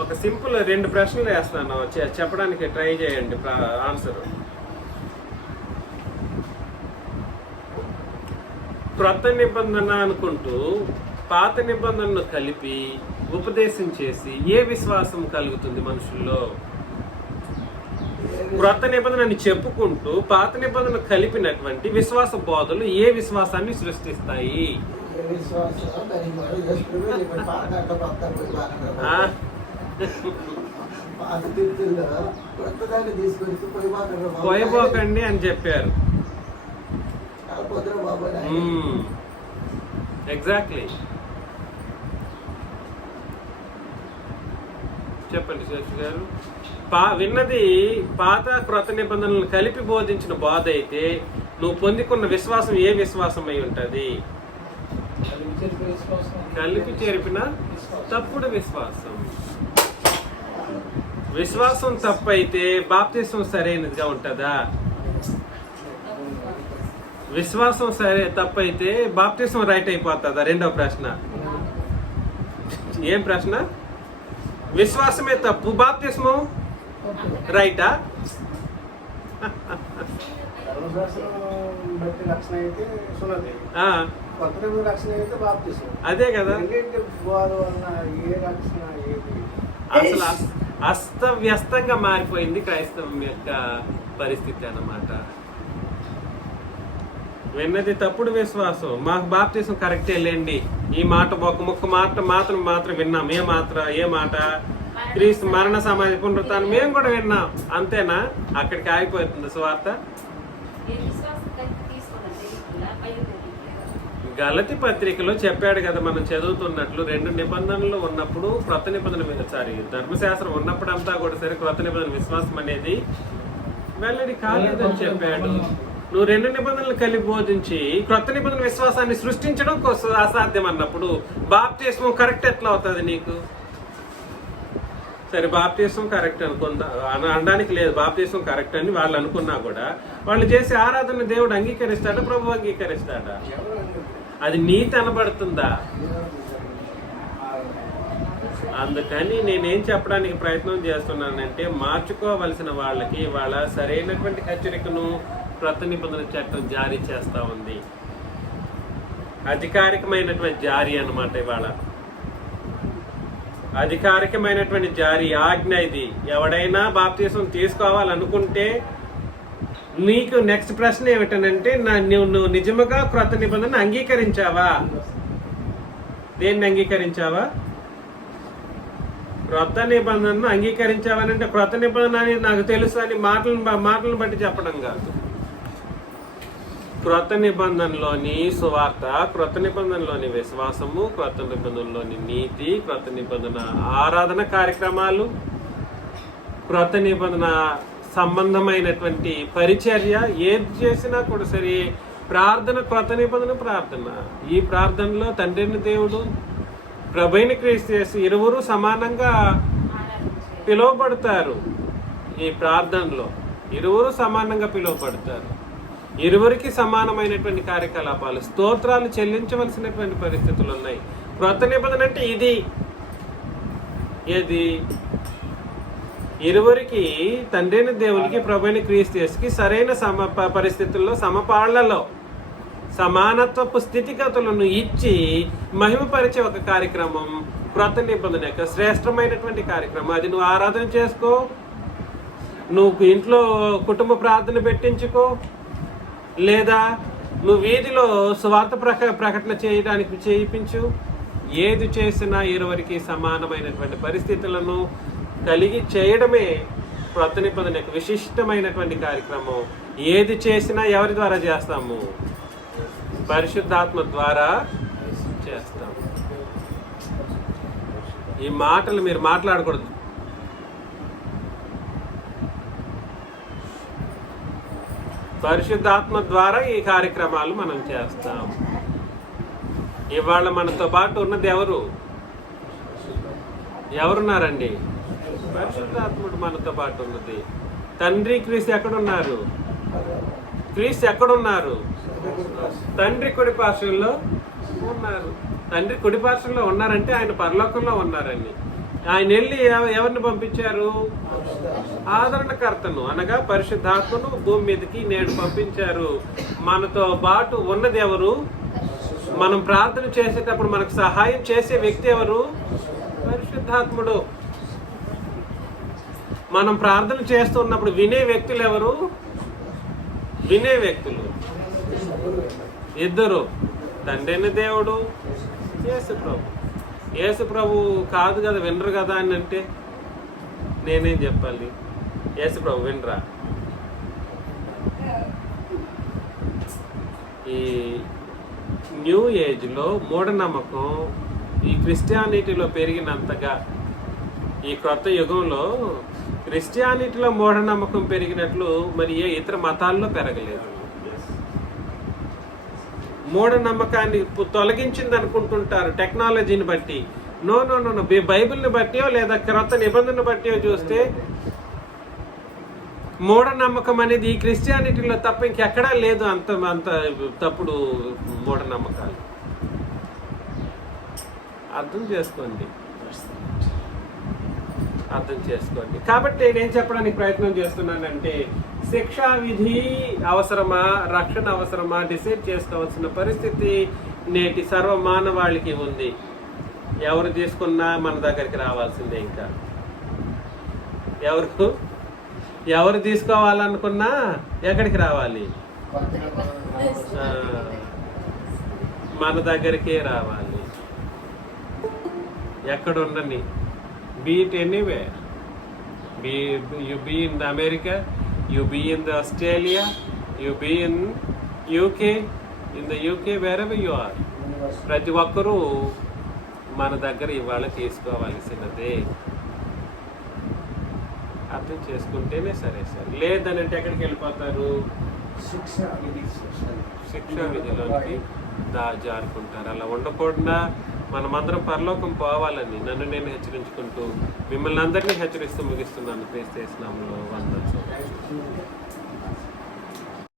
ఒక సింపుల్ 2 ప్రశ్నలు వేస్తాను, చెప్పడానికి ట్రై చేయండి ఆన్సర్. క్రొత్త నిబంధన అనుకుంటూ పాత నిబంధనను కలిపి ఉపదేశం చేసి ఏ విశ్వాసం కలుగుతుంది మనుషుల్లో? క్రొత్త నిబంధనని చెప్పుకుంటూ పాత నిబంధన కలిపినటువంటి విశ్వాస బోధలు ఏ విశ్వాసాన్ని సృష్టిస్తాయి? పోయిపోకండి అని చెప్పారు. ఎగ్జాక్ట్లీ. చెప్పండి శేష్ గారు. విన్నది పాత క్రొత్త నిబంధనలను కలిపి బోధించిన బోధ అయితే నువ్వు పొందుకున్న విశ్వాసం ఏ విశ్వాసం అయి ఉంటుంది? కలిపి చేరిపిన తప్పుడు విశ్వాసం. విశ్వాసం తప్పైతే బాప్తిసం సరైనదిగా ఉంటుందా? విశ్వాసం తప్పైతే బాప్తిసం రైట్ అయిపోతుందా? రెండవ ప్రశ్న. ఏం ప్రశ్న? విశ్వాసమే తప్పు, బాప్తిస్మం రైటా? అదే కదా. అసలు అస్తవ్యస్తంగా మారిపోయింది క్రైస్తవం యొక్క పరిస్థితి అన్నమాట. విన్నది తప్పుడు విశ్వాసం. మాకు బాప్తిసం కరెక్టే లేండి, ఈ మాట ఒక ముక్క మాత్రం విన్నాం. ఏ మాట? క్రీస్తు మరణ సమాధి పునరుత్థానం మేము కూడా విన్నాం. అంతేనా? అక్కడికి ఆగిపోతుంది సువార్త. గలతి పత్రికలో చెప్పాడు కదా, మనం చదువుతున్నట్లు 2 నిబంధనలు ఉన్నప్పుడు క్రొత్త నిబంధన ధర్మశాస్త్రం ఉన్నప్పుడు అంతా కూడా సరే క్రొత్త నిబంధన విశ్వాసం అనేది వెల్లడి కాలేదని చెప్పాడు. నువ్వు 2 నిబంధనలు కలిపి బోధించి క్రొత్త నిబంధన విశ్వాసాన్ని సృష్టించడం కోసం అసాధ్యం అన్నప్పుడు బాప్తిస్మం కరెక్ట్ ఎట్లా అవుతుంది నీకు? సరే, బాప్తిస్మం కరెక్ట్ అనడానికి లేదు. బాప్తిస్మం కరెక్ట్ అని వాళ్ళు అనుకున్నా కూడా వాళ్ళు చేసే ఆరాధన దేవుడు అంగీకరిస్తాడా? ప్రభు అంగీకరిస్తాడా? అది నీతి అనబడుతుందా? అందుకని నేనేం చెప్పడానికి ప్రయత్నం చేస్తున్నానంటే, మార్చుకోవలసిన వాళ్ళకి వాళ్ళ సరైనటువంటి హెచ్చరికను క్రొత్త నిబంధన చట్టం జారీ చేస్తా ఉంది. అధికారికమైనటువంటి జారీ అన్నమాట. ఇవాళ అధికారికమైనటువంటి జారీ, ఆజ్ఞ ఇది. ఎవడైనా బాప్తిసం తీసుకోవాలనుకుంటే నీకు నెక్స్ట్ ప్రశ్న ఏమిటనంటే, నువ్వు నిజముగా క్రొత్త నిబంధన అంగీకరించావా? దేన్ని అంగీకరించావా? క్రొత్త నిబంధనను అంగీకరించావనంటే క్రొత్త నిబంధన అని నాకు తెలుసు అని మాటలను బట్టి చెప్పడం కాదు. క్రొత్త నిబంధనలోని సువార్త, క్రొత్త నిబంధనలోని విశ్వాసము, క్రొత్త నిబంధనలోని నీతి, క్రొత్త నిబంధన ఆరాధన కార్యక్రమాలు, క్రొత్త నిబంధన సంబంధమైనటువంటి పరిచర్య, ఏది చేసినా కూడా సరే ప్రార్థన, క్రొత్త నిబంధన ప్రార్థన. ఈ ప్రార్థనలో తండ్రిని దేవుడు, ప్రభువైన క్రీస్తు యేసు ఇరువురు సమానంగా పిలువబడతారు. ఈ ప్రార్థనలో ఇరువురు సమానంగా పిలువబడతారు. ఇరువురికి సమానమైనటువంటి కార్యకలాపాలు, స్తోత్రాలు చెల్లించవలసినటువంటి పరిస్థితులు ఉన్నాయి. క్రొత్త నిబంధన అంటే ఇది. ఏది? ఇరువురికి, తండ్రిని దేవునికి, ప్రభువైన క్రీస్తు యేసుకి సరైన పరిస్థితుల్లో, సమపాళ్లలో సమానత్వపు స్థితిగతులను ఇచ్చి మహిమపరిచే ఒక కార్యక్రమం క్రొత్త నిబంధన యొక్క శ్రేష్టమైనటువంటి కార్యక్రమం. అది నువ్వు ఆరాధన చేసుకో, నువ్వు ఇంట్లో కుటుంబ ప్రార్థన పెట్టించుకో, లేదా నువ్వు వీధిలో స్వార్థ ప్రకటన చేయడానికి చేయించు. ఏది చేసినా ఇరువురికి సమానమైనటువంటి పరిస్థితులను కలిగి చేయడమే క్రొత్త నిబంధన యొక్క విశిష్టమైనటువంటి కార్యక్రమం. ఏది చేసినా ఎవరి ద్వారా చేస్తాము? పరిశుద్ధాత్మ ద్వారా చేస్తాము. ఈ మాటలు మీరు మాట్లాడకూడదు. పరిశుద్ధాత్మ ద్వారా ఈ కార్యక్రమాలు మనం చేస్తాం. ఇవాళ మనతో పాటు ఉన్నది ఎవరున్నారండి? పరిశుద్ధాత్ముడు మనతో పాటు ఉన్నది. తండ్రి క్రీస్తు ఎక్కడున్నారు? క్రీస్తు ఎక్కడున్నారు? తండ్రి కుడి పార్శ్వంలో ఉన్నారు. తండ్రి కుడి పార్శ్వంలో ఉన్నారంటే ఆయన పరలోకంలో ఉన్నారని. ఆయన వెళ్ళి ఎవరిని పంపించారు? ఆదరణకర్తను, అనగా పరిశుద్ధాత్మను భూమి మీదకి నేడు పంపించారు. మనతో పాటు ఉన్నది ఎవరు? మనం ప్రార్థన చేసేటప్పుడు మనకు సహాయం చేసే వ్యక్తి ఎవరు? పరిశుద్ధాత్ముడు. మనం ప్రార్థన చేస్తున్నప్పుడు వినే వ్యక్తులు ఎవరు? వినే వ్యక్తులు ఇద్దరు, తండ్రైన దేవుడు, యేసు ప్రభు. యేసు ప్రభు కాదు కదా, వినరు కదా అని అంటే నేనేం చెప్పాలి? యేసు ప్రభు వినరా? ఈ న్యూ ఏజ్లో మూఢనమ్మకం ఈ క్రిస్టియానిటీలో పెరిగినంతగా ఈ క్రొత్త యుగంలో క్రిస్టియానిటీలో మూఢనమ్మకం పెరిగినట్లు మరి ఏ ఇతర మతాల్లో పెరగలేదు. మూఢనమ్మకాన్ని తొలగించింది అనుకుంటుంటారు టెక్నాలజీని బట్టి. నో, బైబిల్ని బట్టియో లేదా క్రొత్త నిబంధనను బట్టియో చూస్తే మూఢనమ్మకం అనేది ఈ క్రిస్టియానిటీలో తప్ప ఇంకెక్కడా లేదు. అంత తప్పుడు మూఢనమ్మకాలు. అర్థం చేసుకోండి. కాబట్టి నేనేం చెప్పడానికి ప్రయత్నం చేస్తున్నానంటే, శిక్షా విధి అవసరమా, రక్షణ అవసరమా డిసైడ్ చేసుకోవాల్సిన పరిస్థితి నేటి సర్వ మానవాళికి ఉంది. ఎవరు తీసుకున్నా మన దగ్గరికి రావాల్సిందే. ఇంకా ఎవరు తీసుకోవాలనుకున్నా ఎక్కడికి రావాలి? ఆ, మన దగ్గరికే రావాలి. ఎక్కడ ఉండని, be it anyway, you be in America, you be in the Australia, you be in UK, in the UK, wherever you are, ప్రతి ఒక్కరూ మన దగ్గర ఇవాళ తీసుకోవాల్సినదే. అర్థం చేసుకుంటేనే సరే సార్. లేదని అంటే ఎక్కడికి వెళ్ళిపోతారు? శిక్షా విధిలోనికి జారుకుంటారు. అలా ఉండకుండా మనమందరం పరలోకం పోవాలని నన్ను నేను హెచ్చరించుకుంటూ మిమ్మల్ని అందరినీ హెచ్చరిస్తూ ముగిస్తున్నాను. క్రీస్తు యేసు నామములో వందనాలు.